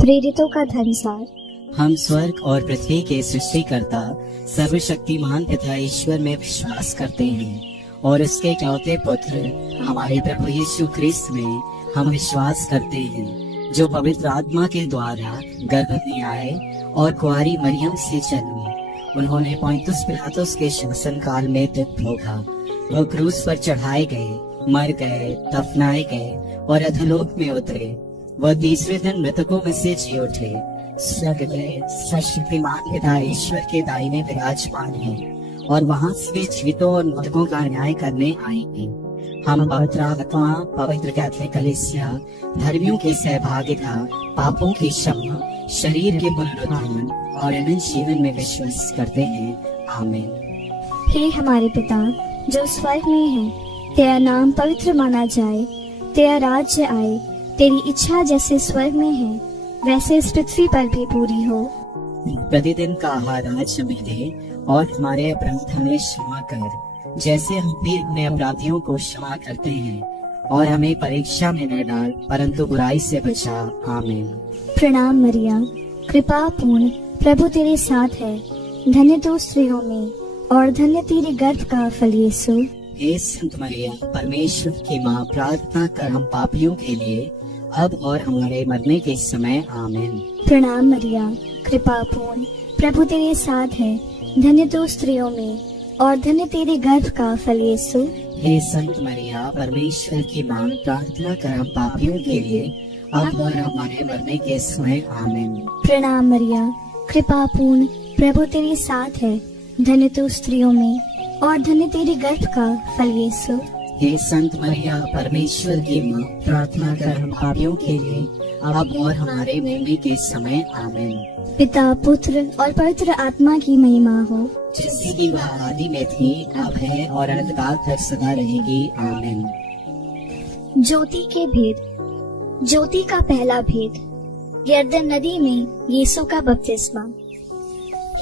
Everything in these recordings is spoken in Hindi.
प्रेरितों का धर्मसार। हम स्वर्ग और पृथ्वी के सृष्टिकर्ता सर्वशक्तिमान पिता ईश्वर में विश्वास करते हैं और उसके इकलौते पुत्र हमारे प्रभु यीशु ख्रिस्त में हम विश्वास करते हैं, जो पवित्र आत्मा के द्वारा गर्भ में आए और कुंवारी मरियम से जन्मे। उन्होंने पोंतियुस पिलातुस के शासन काल में तृप्त होगा। वह क्रूस पर चढ़ाए गए, मर गए, दफनाए गए और अधोलोक में उतरे। वह तीसरे दिन मृतकों में से जी उठे, स्वर्ग गए, सर्वशक्तिमान पिता ईश्वर के दाहिने विराजमान है और वहां से जीवितों और मृतकों का न्याय करने आएंगे। हम पवित्र आत्मा, पवित्र कैथोलिक कलीसिया, धर्मियों की सहभागिता, पापों की क्षमा, शरीर के पुनरुत्थान और अनंत जीवन में विश्वास करते हैं। आमीन। हे हमारे पिता जो स्वर्ग में है, तेरा नाम पवित्र माना जाए, तेरा राज्य आए, तेरी इच्छा जैसे स्वर्ग में है वैसे इस पृथ्वी पर भी पूरी हो। प्रतिदिन का आहार आज हमें दे और हमारे अपराध हमें क्षमा कर, जैसे हम भी अपने अपराधियों को क्षमा करते हैं, और हमें परीक्षा में न डाल परंतु बुराई से बचा। आमीन। प्रणाम मरिया, कृपा पूर्ण, प्रभु तेरे साथ है, धन्य तू स्त्रियों में और धन्य तेरे गर्भ का फल यीशु। हे संत मरिया, परमेश्वर की माँ, प्रार्थना कर हम पापियों के लिए अब और हमारे मरने के समय। आमीन। प्रणाम मरिया, कृपा पूर्ण, प्रभु तेरे साथ है, धन्य तू स्त्रियों में और धन्य तेरे गर्भ का फल यीशु। हे संत मरिया, परमेश्वर की माँ, प्रार्थना कर हम पापियों के लिए अब और हमारे मरने के समय। आमीन। प्रणाम मरिया, कृपा पूर्ण, प्रभु तेरे साथ है, धन्य तू स्त्रियों में और धन्य तेरे गर्भ का फल यीशु। हे संत मरिया, परमेश्वर की माँ, प्रार्थना कर हम पापियों के लिए अब और हमारे मरने के समय। आमीन। पिता, पुत्र और पवित्र आत्मा की महिमा हो, जैसे कि वह आदि में थी, अब है और अनंतकाल तक सदा रहेगी। आमीन। ज्योति के भेद। ज्योति का पहला भेद, यरदन नदी में यीशु का बपतिस्मा।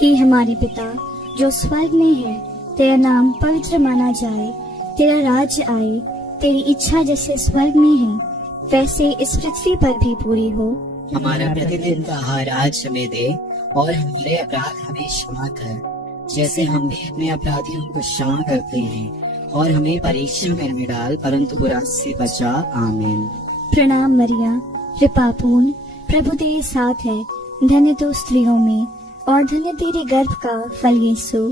हे हमारे पिता जो स्वर्ग में है, तेरा नाम पवित्र माना जाए, तेरा राज्य आए, तेरी इच्छा जैसे स्वर्ग में है वैसे इस पृथ्वी पर भी पूरी हो। हमारा प्रतिदिन का आहार आज हमें दे और हमारे अपराध हमें क्षमा कर, जैसे हम भी अपने अपराधियों को क्षमा करते हैं, और हमें परीक्षा में न डाल परंतु बुराई से बचा। आमीन। प्रणाम मरिया, कृपा पूर्ण, प्रभु तेरे साथ है, धन्य तू स्त्रियों में और धन्य तेरे गर्भ का फल यीशु।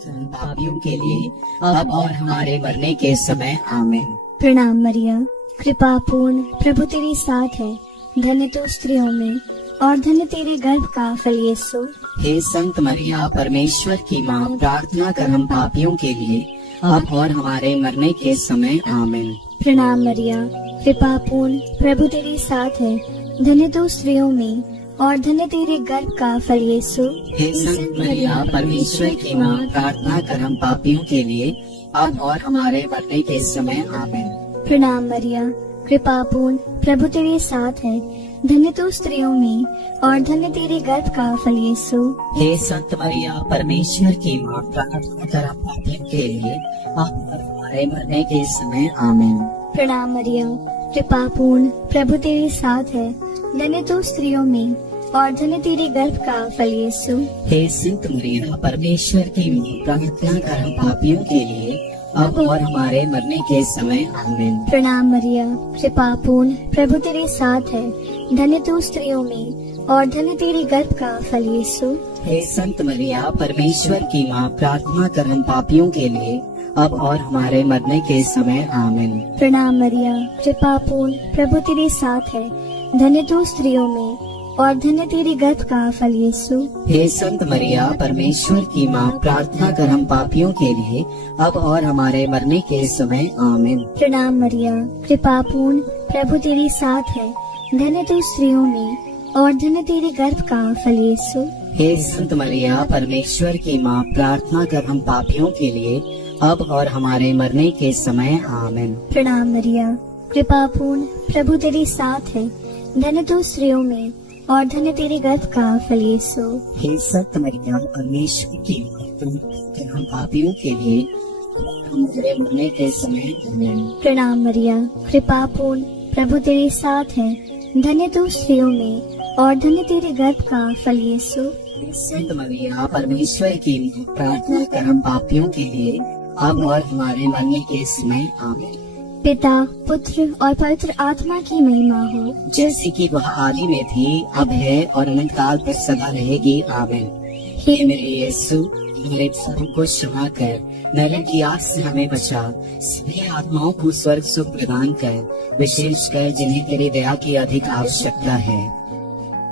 पापियों के लिए अब और हमारे मरने के समय। आमीन। प्रणाम मरिया, कृपा पूर्ण, प्रभु तेरे साथ है, धन्य तू स्त्रियों में और धन्य तेरे गर्भ का फल यीशु। हे संत मरिया, परमेश्वर की माँ, प्रार्थना कर हम पापियों के लिए अब और हमारे मरने के समय। आमीन। प्रणाम मरिया, कृपा पूर्ण, प्रभु तेरे साथ है, धन्य तू स्त्रियों में और धन्य तेरे गर्भ का फल यीशु। हे संत मरिया, परमेश्वर की माँ, प्रार्थना कर हम पापियों के लिए अब और हमारे मरने के समय। आमीन। प्रणाम मरिया, कृपा पूर्ण, प्रभु तेरे साथ है, धन्य तू स्त्रियों में और धन्य तेरे गर्भ का फल यीशु। हे संत मरिया, परमेश्वर की माँ, प्रार्थना कर हम पापियों के लिए अब और हमारे मरने के समय। आमीन। प्रणाम मरिया, कृपा पूर्ण, प्रभु तेरे साथ है, धन्य तू स्त्रियों में और धन्य तेरे गर्भ का फल यीशु। हे संत मरिया, परमेश्वर की माँ, प्रार्थना कर हम पापियों के लिए अब और हमारे मरने के समय। आमीन। प्रणाम मरिया, कृपा पूर्ण, प्रभु तेरे साथ है, धन्य तू स्त्रियों में और धन्य तेरे गर्भ का फल यीशु। हे संत मरिया, परमेश्वर की माँ, प्रार्थना कर हम पापियों के लिए अब और हमारे मरने के समय। आमीन। प्रणाम मरिया, कृपा पूर्ण, प्रभु तेरे साथ है, धन्य तू स्त्रियों में और धन्य तेरे गर्भ का फल यीशु। हे संत मरिया, परमेश्वर की माँ, प्रार्थना कर हम पापियों के लिए अब और हमारे मरने के समय। आमीन। प्रणाम मरिया, कृपा पूर्ण, प्रभु तेरे साथ है, धन्य तू स्त्रियों में और धन्य तेरे गर्भ का फल यीशु। हे संत मरिया, परमेश्वर की माँ, प्रार्थना कर हम पापियों के लिए अब और हमारे मरने के समय। आमीन। प्रणाम मरिया, कृपा पूर्ण, प्रभु तेरे साथ है, धन्य तू स्त्रियों में और धन्य तेरे गर्भ का फल यीशु। हे संत मरिया, परमेश्वर की माँ, प्रार्थना कर हम पापियों के लिए हमारे मरने के समय। आमीन। प्रणाम मरिया, कृपा पूर्ण, प्रभु तेरे साथ है, धन्य तू स्त्रियों में और धन्य तेरे गर्भ का फल यीशु। संत मरिया परमेश्वर की प्रार्थना कर हम पापियों के लिए अब और हमारे मरने के समय आमीन। पिता, पुत्र और पवित्र आत्मा की महिमा हो, जैसे कि वह आदि में थी, अब है और अनंत काल तक सदा रहेगी आमीन। हे मेरे यीशु, हमारे पापों को क्षमा कर, नरक की आग से हमें बचा, सभी आत्माओं को स्वर्ग सुख प्रदान कर, विशेषकर जिन्हें तेरी दया की अधिक आवश्यकता है।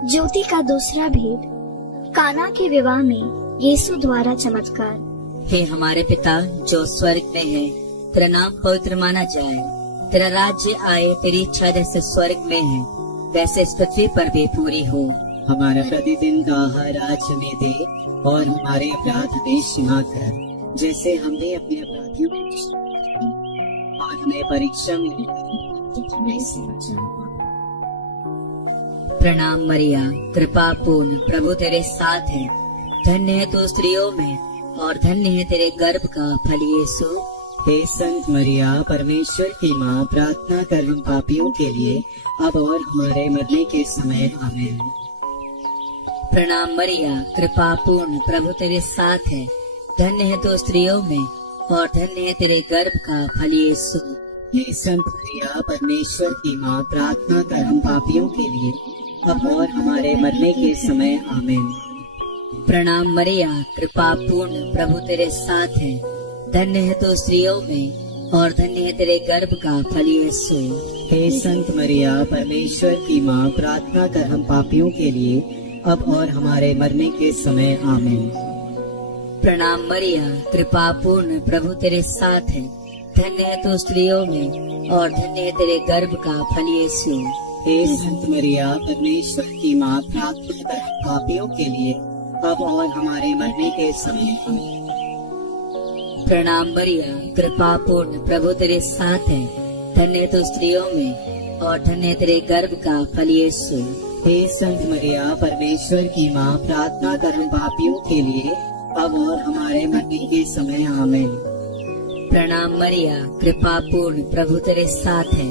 ज्योति का दूसरा भेद, काना के विवाह में यीशु द्वारा चमत्कार। हे हमारे पिता जो स्वर्ग में है, तेरा नाम पवित्र माना जाए, तेरा राज्य आए, तेरी इच्छा जैसे स्वर्ग में है वैसे इस पृथ्वी पर भी पूरी हो। हमारा प्रतिदिन का आहार आज हमें दे और हमारे अपराध हमें क्षमा कर, जैसे हम भी अपने अपराधियों को क्षमा करते हैं, और हमें परीक्षा में से बचा। प्रणाम मरिया, कृपा पूर्ण, प्रभु तेरे साथ है, धन्य है तू स्त्रियों में और धन्य है तेरे गर्भ का फल यीशु। हे संत मरिया परमेश्वर की माँ, प्रार्थना कर हम पापियों के लिए अब और हमारे मरने के समय आमीन। प्रणाम मरिया, कृपा पूर्ण, प्रभु तेरे साथ है, धन्य है तू स्त्रियों में और धन्य है तेरे गर्भ का फल यीशु। हे संत मरिया परमेश्वर की माँ, प्रार्थना कर हम पापियों के लिए अब और हमारे मरने के समय आमीन। प्रणाम मरिया, कृपा पूर्ण, प्रभु तेरे साथ है, धन्य है तू स्त्रियों में और धन्य है तेरे गर्भ का फल यीशु। हे संत मरिया परमेश्वर की माँ, प्रार्थना कर हम पापियों के लिए अब और हमारे मरने के समय आमीन। प्रणाम मरिया, कृपा पूर्ण, प्रभु तेरे साथ है, धन्य है तू स्त्रियों में और धन्य है तेरे गर्भ का फल यीशु। हे संत मरिया परमेश्वर की माँ, प्रार्थना कर हम पापियों के लिए अब और हमारे मरने के समय आमीन। प्रणाम मरिया, कृपा पूर्ण, प्रभु तेरे साथ है, धन्य है तू स्त्रियों में और धन्य है तेरे गर्भ का फल यीशु। हे संत मरिया परमेश्वर की माँ, प्रार्थना कर हम पापियों के लिए अब और हमारे मरने के समय आमीन। प्रणाम मरिया, कृपा पूर्ण, प्रभु तेरे साथ है,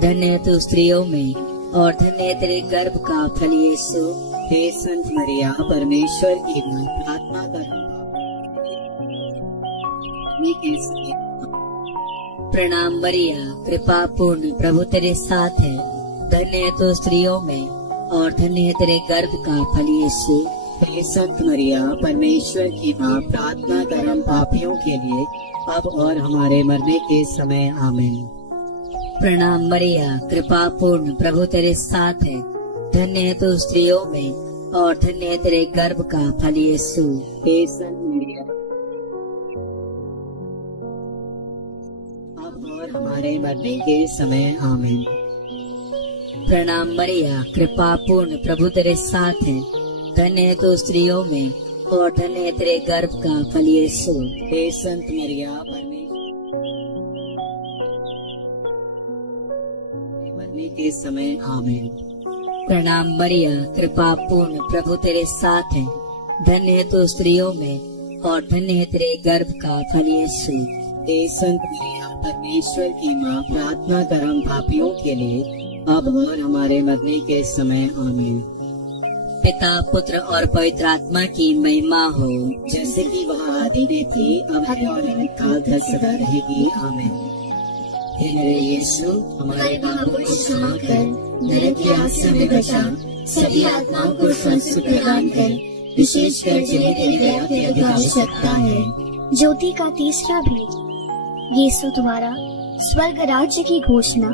धन्य है तू स्त्रियों में और धन्य है तेरे गर्भ का फल यीशु। हे संत मरिया परमेश्वर की माँ, प्रार्थना कर हम के समय। प्रणाम मरिया, कृपा पूर्ण, प्रभु तेरे साथ है, धन्य है तू स्त्रियों में और धन्य है तेरे गर्भ का फल यीशु। हे संत मरिया परमेश्वर की माँ, प्रार्थना कर हम पापियों के लिए अब और हमारे मरने के समय आमीन। प्रणाम मरिया, कृपा पूर्ण, प्रभु तेरे साथ है, धन्य है तू स्त्रियों में और धन्य है तेरे गर्भ का फल यीशु। हे संत मरिया अब और हमारे मरने के समय आमीन। प्रणाम मरिया, कृपा पूर्ण, प्रभु तेरे साथ है, धन्य है तू स्त्रियों में और धन्य है तेरे गर्भ का फल यीशु। हे संत मरिया मरने के समय आमीन। प्रणाम मरिया, कृपा पूर्ण, प्रभु तेरे साथ है, धन्य है तू स्त्रियों में और धन्य है तेरे गर्भ का फल यीशु। हे संत मरिया परमेश्वर की माँ, प्रार्थना कर हम पापियों के लिए अब और हमारे मरने के समय आमीन। पिता, पुत्र और पवित्र आत्मा की महिमा हो, जैसे कि वह आदि में थी, अब है और अनंत काल तक सदा रहेगी आमीन। हे मेरे यीशु, हमारे पापों को क्षमा कर, नरक की आग से हमें बचा, सभी आत्माओं को स्वर्ग सुख प्रदान कर, विशेषकर जिन्हें तेरी दया की अधिक आवश्यकता है। ज्योति का तीसरा भेद, यीशु द्वारा स्वर्ग राज्य की घोषणा।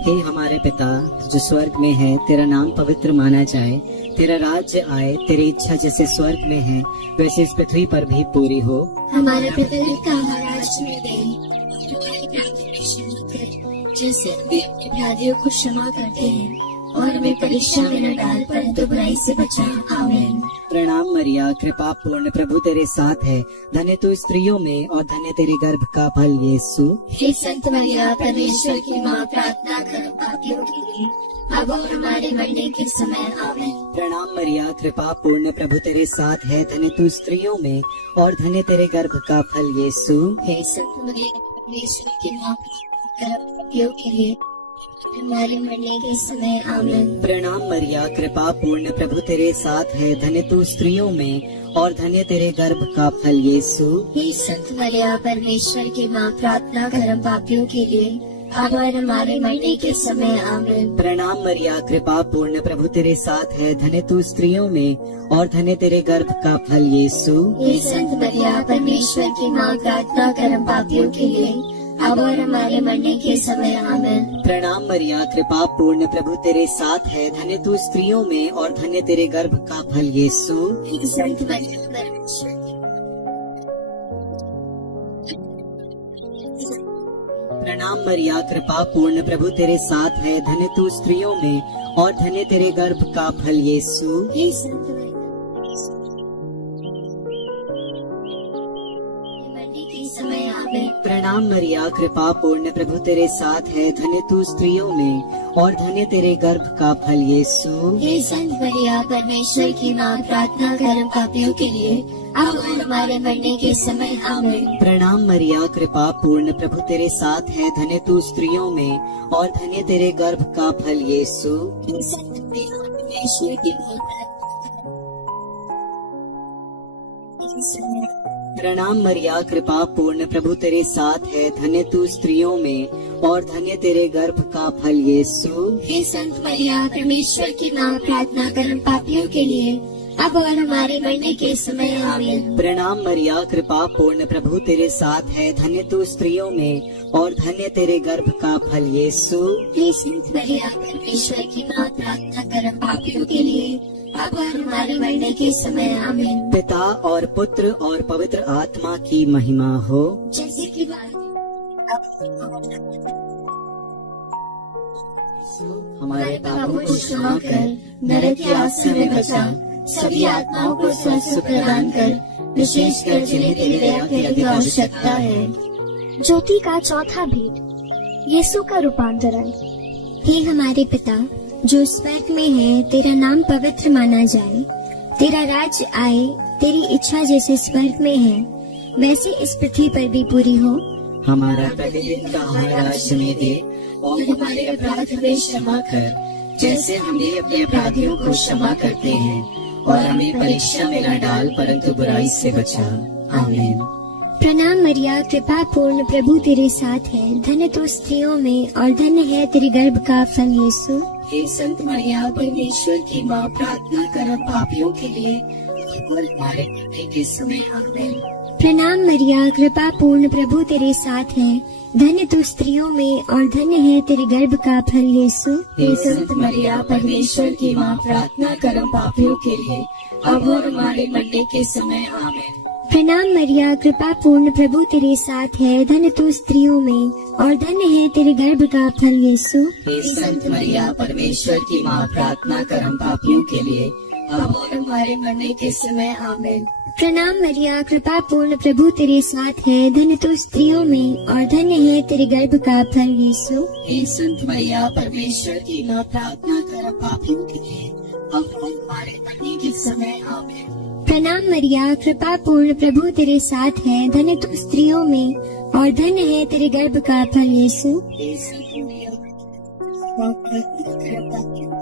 हे हमारे पिता जो स्वर्ग में है, तेरा नाम पवित्र माना जाए, तेरा राज्य आए, तेरी इच्छा जैसे स्वर्ग में है वैसे इस पृथ्वी पर भी पूरी हो। हमारा प्रतिदिन का आहार आज हमें दे और हमारी प्रार्थना में क्षमा कर, जैसे हम भी अपने अपराधियों को क्षमा करते हैं, और हमें परीक्षा में न डाल परंतु बुराई से बचा। आमीन। प्रणाम मरिया, कृपा पूर्ण, प्रभु तेरे साथ है, धन्य तू स्त्रियों में और धन्य तेरे गर्भ का फल यीशु। हे संत मरिया परमेश्वर की माँ, प्रार्थना कर हम पापियों के लिए अब और हमारे मरने के समय। आमीन। प्रणाम मरिया, कृपा पूर्ण, प्रभु तेरे साथ है, धन्य तू स्त्रियों में और धन्य तेरे गर्भ का फल यीशु। हे संत मरिया परमेश्वर की माँ, प्रार्थना कर हम पापियों के लिए हमारे मरने के समय आमीन। प्रणाम मरिया, कृपा पूर्ण, प्रभु तेरे साथ है, धन्य तू स्त्रियों में और धन्य तेरे गर्भ का फल यीशु। हे संत मरिया, परमेश्वर की माँ, प्रार्थना कर हम पापियों के लिए, अब और हमारे मरने के समय आमीन। प्रणाम मरिया, कृपा पूर्ण, प्रभु तेरे साथ है, धन्य तू स्त्रियों में और धन्य तेरे गर्भ का फल यीशु। हे संत मरिया, परमेश्वर की माँ, प्रार्थना कर हम पापियों के लिए, अब और हमारे मरने के समय आमीन। प्रणाम मरिया, कृपा पूर्ण, प्रभु तेरे साथ है, धन्य तू स्त्रियों में और धन्य तेरे गर्भ का फल यीशु। हे संत मरिया, परमेश्वर की प्रणाम मरिया, कृपा पूर्ण, प्रभु तेरे साथ है, धन्य तू स्त्रियों में और धन्य तेरे गर्भ का फल यीशु। हे संत मरिया, मरने के समय आमीन। प्रणाम मरिया, कृपा पूर्ण, प्रभु तेरे साथ है, धन्य तू स्त्रियों में और धन्य तेरे गर्भ का फल यीशु। हे संत मरिया, परमेश्वर की माँ, प्रार्थना कर हम पापियों के लिए, अब और हमारे मरने के समय आमीन। प्रणाम मरिया, कृपा पूर्ण, प्रभु तेरे साथ है, धन्य तू स्त्रियों में और धन्य तेरे गर्भ का फल यीशु। हे संत मरिया, परमेश्वर की माँ, प्रणाम मरिया, कृपा पूर्ण, प्रभु तेरे साथ है, धन्य तू स्त्रियों में और धन्य तेरे गर्भ का फल यीशु। हे संत मरिया, परमेश्वर की माँ, प्रार्थना कर हम पापियों के लिए, अब और हमारे मरने के समय आमीन। प्रणाम मरिया, कृपा पूर्ण, प्रभु तेरे साथ है, धन्य तू स्त्रियों में और धन्य तेरे गर्भ का फल यीशु। हे संत मरिया, परमेश्वर की माँ, प्रार्थना कर हम पापियों के लिए, अब और हमारे मरने के समय आमीन। पिता और पुत्र और पवित्र आत्मा की महिमा हो, जैसे कि बात हमारे पापों को क्षमा कर, नरक की आग से हमें बचा, सभी आत्माओं को स्वस्थ प्रदान कर, विशेषकर जिन्हें तेरी दया की अधिक आवश्यकता है। ज्योति का चौथा भेद, यीशु का रूपांतरण। हे हमारे पिता जो स्वर्ग में है, तेरा नाम पवित्र माना जाए, तेरा राज्य आए, तेरी इच्छा जैसे स्वर्ग में है वैसे इस पृथ्वी पर भी पूरी हो। हमारा प्रतिदिन का आहार आज हमें दे और हमारे अपराध हमें क्षमा कर, जैसे हम भी अपने अपराधियों को क्षमा करते हैं, और हमें परीक्षा में न डाल परंतु बुराई से बचा। आमीन। प्रणाम मरिया, कृपा पूर्ण, प्रभु तेरे साथ है, धन्य तू स्त्रियों में और धन्य है तेरे गर्भ का फल यीशु। हे संत मरिया, परमेश्वर की माँ, प्रार्थना कर हम पापियों के लिए और हमारे मरने के समय आमीन। प्रणाम मरिया, कृपा पूर्ण, प्रभु तेरे साथ है, धन्य तू स्त्रियों में और धन्य है तेरे गर्भ का फल यीशु। हे संत मरिया, परमेश्वर की माँ, प्रार्थना कर हम पापियों के लिए अब और हमारे मरने के समय आमीन। प्रणाम मरिया, कृपा पूर्ण, प्रभु तेरे साथ है, धन्य तू स्त्रियों में और धन्य है तेरे गर्भ का फल यीशु। हे संत मरिया, परमेश्वर की माँ, प्रार्थना कर हम पापियों के लिए अब और हमारे मरने के समय आमीन। प्रणाम मरिया, कृपा पूर्ण, प्रभु तेरे साथ है, धन्य तू स्त्रियों में और धन्य है तेरे गर्भ का फल यीशु। हे संत मरिया, परमेश्वर की माँ, प्रार्थना कर हम पापियों के लिए अब और हमारे मरने के समय आमीन। प्रणाम मरिया, कृपा पूर्ण, प्रभु तेरे साथ है, धन्य तू स्त्रियों में और धन्य है तेरे गर्भ का फल यीशु। हे संत मरिया, प्रार्थना कर हम पापियों के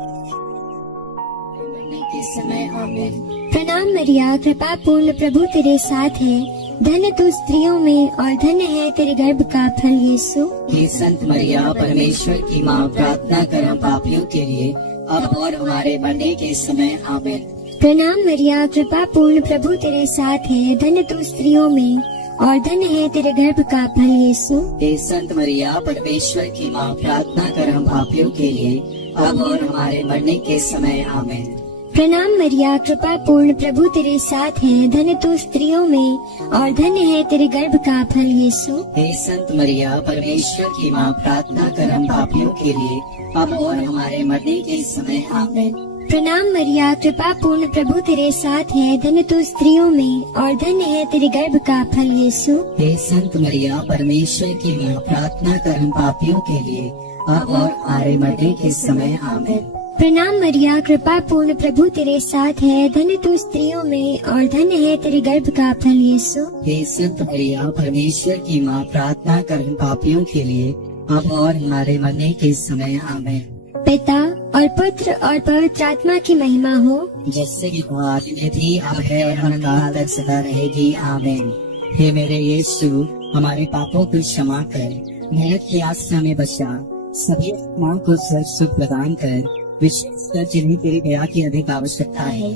मरने के समय आमीन। प्रणाम मरिया, कृपा पूर्ण, प्रभु तेरे साथ है, धन्य तू स्त्रियों में और धन्य है तेरे गर्भ का फल यीशु। हे संत मरिया, परमेश्वर की माँ, प्रार्थना कर हम पापियों के लिए अब और हमारे मरने के समय आमीन। प्रणाम मरिया, कृपा पूर्ण, प्रभु तेरे साथ है, धन्य तू स्त्रियों में और धन्य है तेरे गर्भ का फल यीशु। हे संत मरिया, परमेश्वर की माँ, प्रार्थना कर हम पापियों के लिए अब और हमारे मरने के समय आमीन। प्रणाम मरिया, कृपा पूर्ण, प्रभु तेरे साथ है, धन्य तू स्त्रियों में और धन्य है तेरे गर्भ का फल यीशु। हे संत मरिया, परमेश्वर की माँ, प्रार्थना कर हम पापियों के लिए अब और हमारे मरने के समय आमीन। प्रणाम मरिया, कृपा पूर्ण, प्रभु तेरे साथ है, धन्य तू स्त्रियों में और धन्य है तेरे गर्भ का फल यीशु। हे संत मरिया, परमेश्वर की माँ, प्रार्थना कर हम पापियों के लिए अब और हमारे मरने के समय आमीन। प्रणाम मरिया, कृपा पूर्ण, प्रभु तेरे साथ है, धन्य तू स्त्रियों में और धन्य है तेरे गर्भ का फल यीशु। हे संत मरिया, परमेश्वर की माँ, प्रार्थना कर हम पापियों के लिए अब और हमारे मरने के समय आमीन। पिता और पुत्र और पवित्र आत्मा की महिमा हो, जैसे कि वो आदि में थी, अब है और अनंतकाल तक सदा रहेगी, आमीन। हे मेरे यीशु, हमारे पापों को क्षमा कर, नरक की आग से हमें बचा, सभी आत्माओं को स्वर्ग सुख प्रदान कर, विशेषकर जिन्हें तेरी दया की अधिक आवश्यकता है।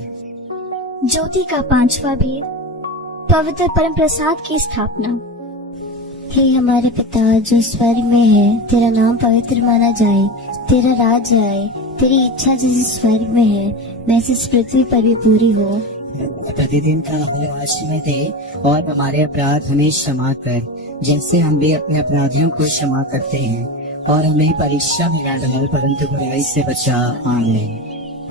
ज्योति का पांचवा भेद, पवित्र परम प्रसाद की स्थापना। हे हमारे पिता जो स्वर्ग में है, तेरा नाम पवित्र माना जाए, तेरा राज्य आए, तेरी इच्छा जैसे स्वर्ग में है वैसे इस पृथ्वी पर भी पूरी हो। प्रतिदिन का हमें आज में दे, और हमारे अपराध हमें क्षमा कर, जैसे हम भी अपने अपराधियों को क्षमा करते हैं, और हमें परीक्षा में न डाल, परंतु बुराई से बचा, आमीन।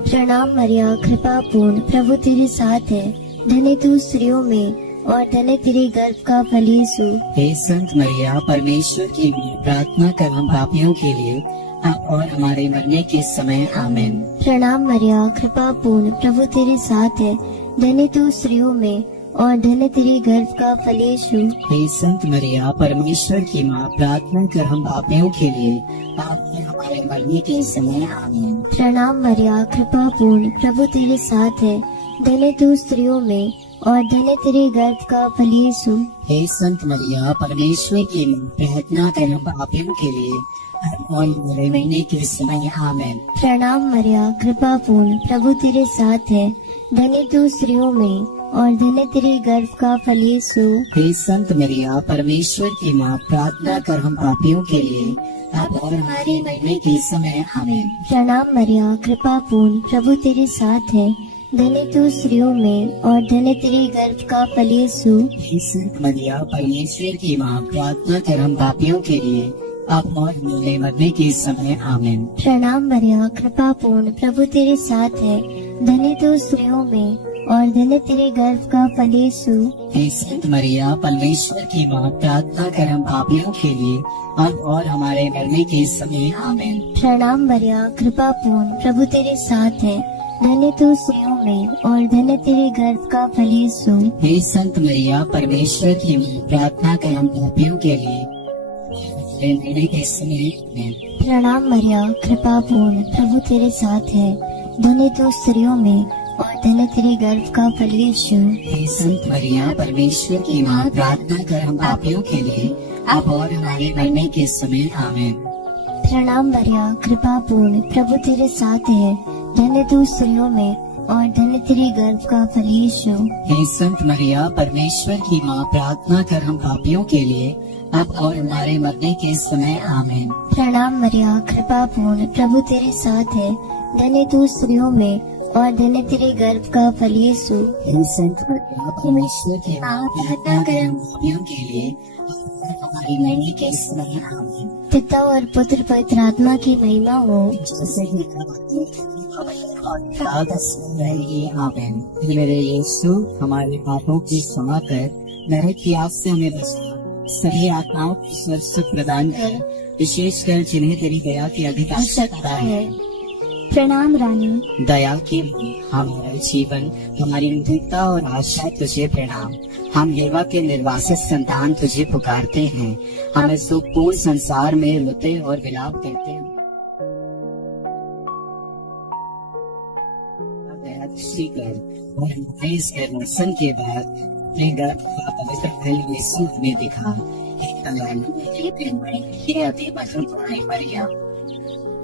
प्रणाम मरिया, कृपा पूर्ण, प्रभु तेरे साथ है, धन्य तू स्त्रियों में और धन्य तेरे गर्भ का फल यीशु। हे संत मरिया, परमेश्वर की प्रार्थना कर हम पापियों के लिए, अब और हमारे मरने के समय, आमीन। प्रणाम मरिया, कृपा पूर्ण, प्रभु तेरे साथ है, धन्य तू स्त्रियों में और धन्य तेरे गर्भ का फल यीशु। हे संत मरिया, परमेश्वर की माँ, प्रार्थना कर हम पापियों के लिए, अब और हमारे मरने के समय, आमीन। प्रणाम मरिया, कृपा पूर्ण, प्रभु तेरे साथ है, धन्य तू स्त्रियों में और धन्य तेरे गर्भ का फल यीशु। हे संत मरिया, परमेश्वर की माँ, प्रार्थना कर हम पापियों के लिए, अब और हमारे मरने के समय, आमीन। प्रणाम मरिया, कृपा पूर्ण, प्रभु तेरे साथ है, धन्य तू स्त्रियों में और धन्य तेरे गर्भ का फल यीशु। हे संत मरिया, परमेश्वर की माँ, प्रार्थना कर हम पापियों के लिए, अब और हमारे मरने के समय, आमीन। प्रणाम मरिया, कृपा पूर्ण, प्रभु तेरे साथ है, धन्य तू स्त्रियों में और धन्य तेरे गर्भ का फल यीशु। हे संत मरिया, परमेश्वर की माँ, प्रार्थना कर हम पापियों के लिए, अब और हमारे मरने के समय, आमीन। प्रणाम मरिया, कृपा पूर्ण, प्रभु तेरे साथ है, धन्य तू स्त्रियों में और धन्य तेरे गर्भ का फल यीशु। हे संत मरिया, परमेश्वर की माँ, प्रार्थना कर हम पापियों के लिए, अब और हमारे मरने के समय, आमीन। प्रणाम मरिया, कृपा पूर्ण, प्रभु तेरे साथ है, धन्य तू स्त्रियों में और धन्य तेरे गर्भ का फल यीशु। हे संत मरिया, परमेश्वर की माँ, प्रार्थना कर हम पापियों के लिए, मरने के समय, आमीन। प्रणाम मरिया, कृपा पूर्ण, प्रभु तेरे साथ है, धन्य तू स्त्रियों में और धन्य तेरे गर्भ का फल यीशु। हे संत मरिया, परमेश्वर की माँ, प्रार्थना कर हम पापियों के लिए, अब और हमारे मरने के समय, आमीन। प्रणाम मरिया, कृपा पूर्ण, प्रभु तेरे साथ है, धन्य तू स्त्रियों में और धन्य तेरे गर्भ का फल यीशु। हे संत मरिया, परमेश्वर की माँ, प्रार्थना कर हम पापियों के लिए, अब और हमारे मरने के समय, आमीन। प्रणाम मरिया, कृपा पूर्ण, प्रभु तेरे साथ है, धन्य तू स्त्रियों में और धन्य तेरे गर्भ का फल यीशु। हे संत मरिया, परमेश्वर की माँ, प्रार्थना कर हम पापियों के लिए, अब और हमारे मरने के समय, आमीन। पिता और पुत्र पवित्र आत्मा की महिमा हो, जैसे कि रहेगी, आमीन। हे मेरे यीशु, हमारे पापों की क्षमा कर, नरक की आग से हमें बचा, सभी आत्माओं को स्वर्ग सुख प्रदान कर, विशेषकर जिन्हें तेरी दया की अधिक आवश्यकता है। प्रणाम रानी, दया की हमारा जीवन, हमारी मृत्यु और आशा तुझे प्रणाम। हम युवा के निर्वासित संतान तुझे पुकारते हैं, हमें सुखपूर्ण संसार में रोते और विलाप करते हैं। दया दृष्टि कर और हमारे इस दर्शन के बाद अपने गर्भ का पवित्र फल यीशु में दिखा। मरिया,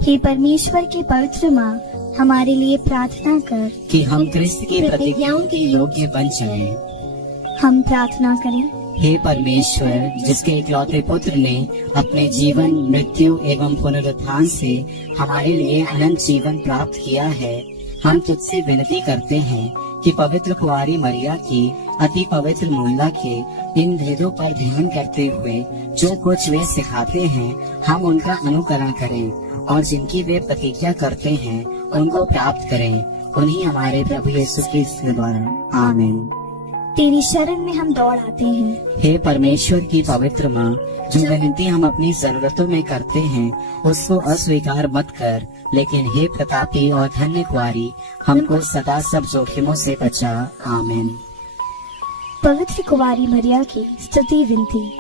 हे परमेश्वर की पवित्र माँ, हमारे लिए प्रार्थना कर कि हम क्रिस्त की प्रतिज्ञाओं के योग्य बन जाएं। हम प्रार्थना करें। हे परमेश्वर, जिसके इकलौते पुत्र ने अपने जीवन, मृत्यु एवं पुनरुत्थान से हमारे लिए अनंत जीवन प्राप्त किया है, हम तुझसे विनती करते हैं कि पवित्र कुंवारी मरिया की अति पवित्र महिला के इन भेदों पर ध्यान करते हुए जो कुछ वे सिखाते हैं, हम उनका अनुकरण करें और जिनकी वे प्रतिज्ञा करते हैं उनको प्राप्त करें। उन्हीं हमारे प्रभु यीशु क्रिस्त के द्वारा, आमीन। तेरी शरण में हम दौड़ आते हैं। हे परमेश्वर की पवित्र माँ, जो विनती हम अपनी जरूरतों में करते हैं उसको अस्वीकार मत कर, लेकिन हे प्रतापी और धन्य कुंवारी, हमको सदा सब जोखिमों से बचा, आमीन। पवित्र कुंवारी मरिया की स्तुति विनती।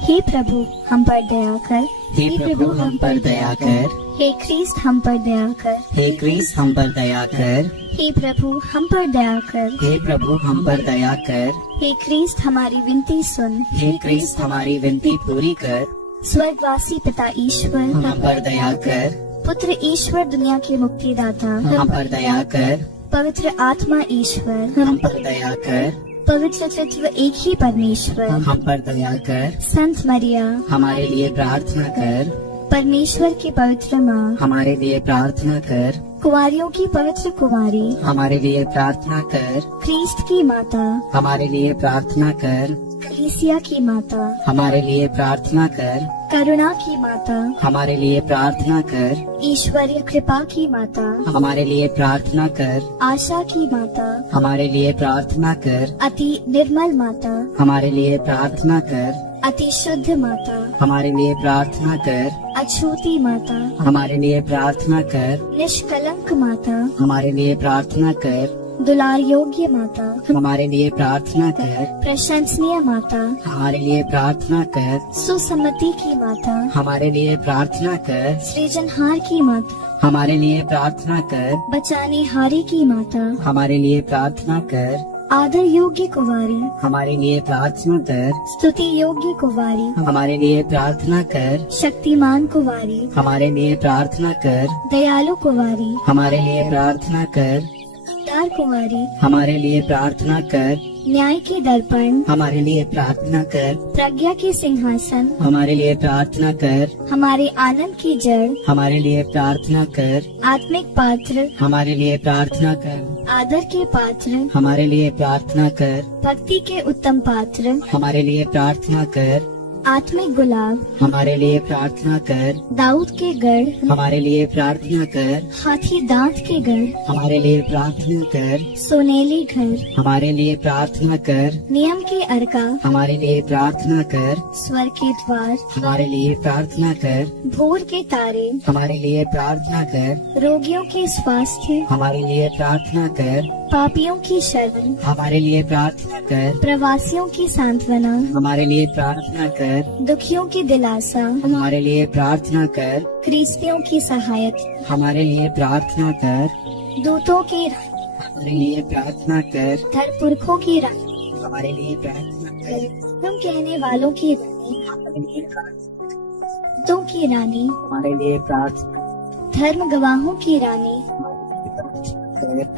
हे प्रभु हम पर दया कर। हे प्रभु हम पर दया कर। हे क्रिस्त हम पर दया कर। हे क्रिस्त हम पर दया कर। हे प्रभु हम पर दया कर। हे प्रभु हम पर दया कर। हे क्रिस्त हमारी विनती सुन। हे क्रिस्त हमारी विनती पूरी कर। स्वर्गवासी पिता ईश्वर हम पर दया कर। पुत्र ईश्वर दुनिया के मुक्तिदाता हम पर दया कर। पवित्र आत्मा ईश्वर हम पर दया कर। पवित्र तत्व एक ही परमेश्वर हम पर दया कर। संत मरिया हमारे लिए प्रार्थना कर। परमेश्वर की पवित्र माँ हमारे लिए प्रार्थना कर। कुंवारियों की पवित्र कुंवारी हमारे लिए प्रार्थना कर। क्रिस्त की माता हमारे लिए प्रार्थना कर। कलीसिया की माता हमारे लिए प्रार्थना कर। करुणा की माता हमारे लिए प्रार्थना कर। ईश्वरीय कृपा की माता हमारे लिए प्रार्थना कर। आशा की माता हमारे लिए प्रार्थना कर। अति निर्मल माता हमारे लिए प्रार्थना कर। अति शुद्ध माता हमारे लिए प्रार्थना कर। अछूती माता हमारे लिए प्रार्थना कर। निष्कलंक माता हमारे लिए प्रार्थना कर। दुलार योग्य माता हमारे लिए प्रार्थना कर। प्रशंसनीय माता हमारे लिए प्रार्थना कर। सुसम्मति की माता हमारे लिए प्रार्थना कर। सृजनहार की माता हमारे लिए प्रार्थना कर। बचाने हारी की माता हमारे लिए प्रार्थना कर। आदर योग्य कुंवारी हमारे लिए प्रार्थना कर। स्तुति योग्य कुंवारी हमारे लिए प्रार्थना कर। शक्तिमान कुंवारी हमारे लिए प्रार्थना कर। दयालु कुंवारी हमारे लिए प्रार्थना कर। उदार कुंवारी हमारे लिए प्रार्थना कर। न्याय के दर्पण हमारे लिए प्रार्थना कर। प्रज्ञा के सिंहासन हमारे लिए प्रार्थना कर। हमारे आनंद की जड़ हमारे लिए प्रार्थना कर। आत्मिक पात्र हमारे लिए प्रार्थना कर। आदर के पात्र हमारे लिए प्रार्थना कर। भक्ति के उत्तम पात्र हमारे लिए प्रार्थना कर। आत्मिक गुलाब हमारे लिए प्रार्थना कर। दाऊद के गढ़ हमारे लिए प्रार्थना कर। हाथी दांत के गढ़ हमारे लिए प्रार्थना कर। सोनेली घर हमारे लिए प्रार्थना कर। नियम के अर्का हमारे लिए प्रार्थना कर। स्वर के द्वार हमारे लिए प्रार्थना कर। भोर के तारे हमारे लिए प्रार्थना कर। रोगियों के स्वास्थ्य हमारे लिए प्रार्थना कर। पापियों की शरण हमारे लिए प्रार्थना कर। प्रवासियों की सांत्वना हमारे लिए प्रार्थना कर। दुखियों की दिलासा हमारे लिए प्रार्थना कर। क्रिस्तियों की सहायक हमारे लिए प्रार्थना कर। दूतों की हमारे लिए प्रार्थना कर। धरपुरखों की रानी हमारे लिए प्रार्थना कर। तुम कहने वालों की रानी हमारे लिए प्रार्थना तुम की रानी हमारे लिए प्रार्थना धर्म गवाहों की रानी कर।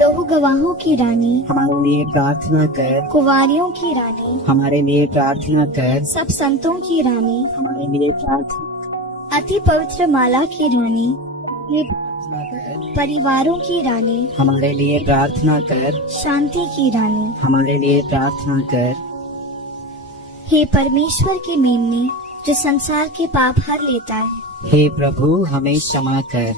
लहू गवाहों की रानी हमारे लिए प्रार्थना कर। कुंवारियों की रानी हमारे लिए प्रार्थना कर। सब संतों की रानी हमारे लिए प्रार्थना अति पवित्र माला की रानी ये कर। परिवारों की रानी हमारे लिए प्रार्थना कर। शांति की रानी हमारे लिए प्रार्थना कर। हे परमेश्वर के मेमने जो संसार के पाप हर लेता है। हे प्रभु हमें क्षमा कर।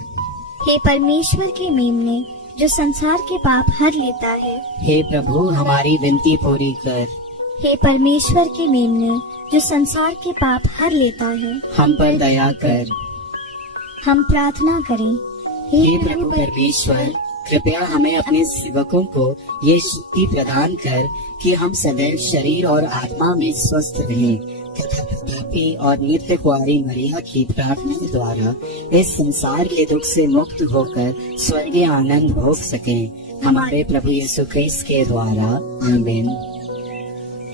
हे परमेश्वर के मेमने जो संसार के पाप हर लेता है। हे प्रभु हमारी विनती पूरी कर। हे परमेश्वर के मेमने जो संसार के पाप हर लेता है। हम पर दया कर। हम प्रार्थना करें। हे प्रभु परमेश्वर कृपया हमें अपने सेवकों को ये शक्ति प्रदान कर कि हम सदैव शरीर और आत्मा में स्वस्थ रहें तथा प्रतापी और नित्य कुंवारी मरिया की प्रार्थना द्वारा इस संसार के दुख से मुक्त होकर स्वर्गीय आनंद भोग सकें। हमारे प्रभु यीशु क्रिस्त के द्वारा आमीन।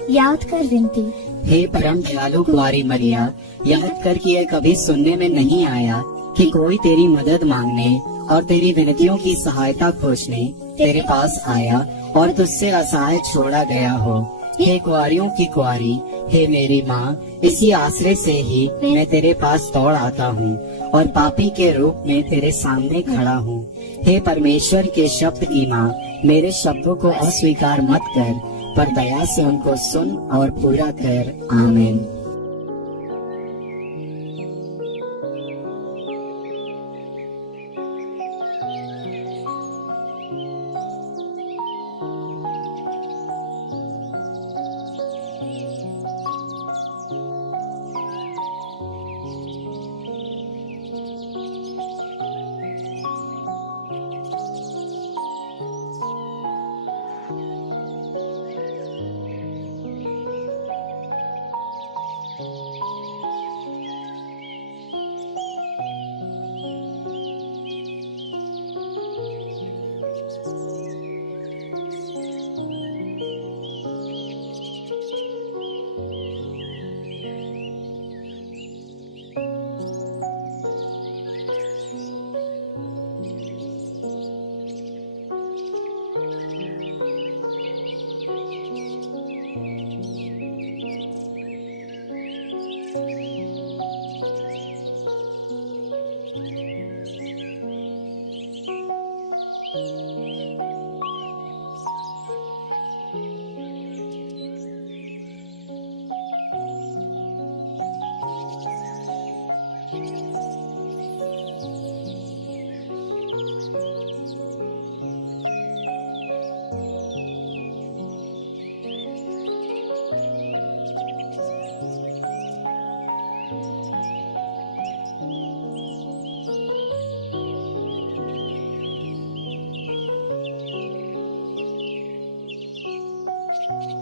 याद कर विनती। हे परम दयालु कुंवारी मरिया, याद कर कि यह कभी सुनने में नहीं आया कि कोई तेरी मदद मांगने और तेरी विनतियों की सहायता खोजने तेरे पास आया और तुझसे असहाय छोड़ा गया हो। हे कुंवारियों की कुंवारी, हे मेरी माँ, इसी आश्रय से ही मैं तेरे पास दौड़ आता हूँ और पापी के रूप में तेरे सामने खड़ा हूँ। हे परमेश्वर के शब्द की माँ, मेरे शब्दों को अस्वीकार मत कर, पर दया से उनको सुन और पूरा कर। आमीन। Thank you.